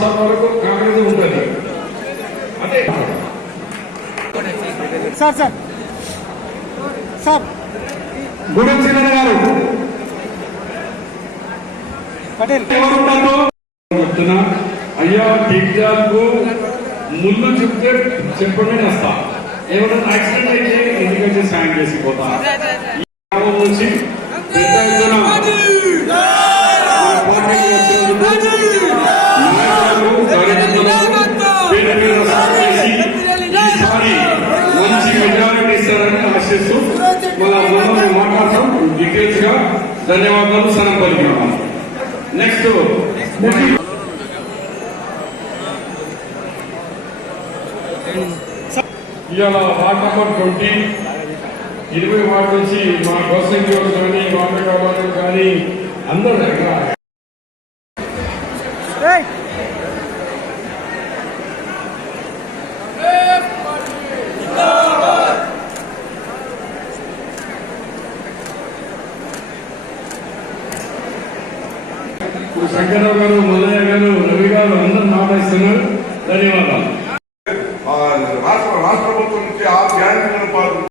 సార్లు వరకు కాంగ్రెస్ ఉంటుంది. అదే సార్ సార్. సార్. సీనన్న గారు. పటేల్. చెప్తున్నా. అయ్యా దిగ్జాలకు ముళ్ళు చెప్తే చెప్పండి వస్తా. ఏమైనా యాక్సిడెంట్ అయితే ఎందుకంటే సాయం చేసి పోతా. ఈ గ్రామం నుంచి చేస్తూ ఆశిస్తూ మన మనం మాట్లాడతాం. డీటెయిల్స్గా ధన్యవాదాలు సనం పలికినాం. నెక్స్ట్ ఇవాళ వార్డ్ నెంబర్ ట్వంటీ ఇరవై వార్డు నుంచి మా కోసం కానీ మామిడి కానీ అందరూ శంకరరావు గారు మల్లయ్య గారు రవి గారు అందరూ నాటేస్తున్నారు ధన్యవాదాలు.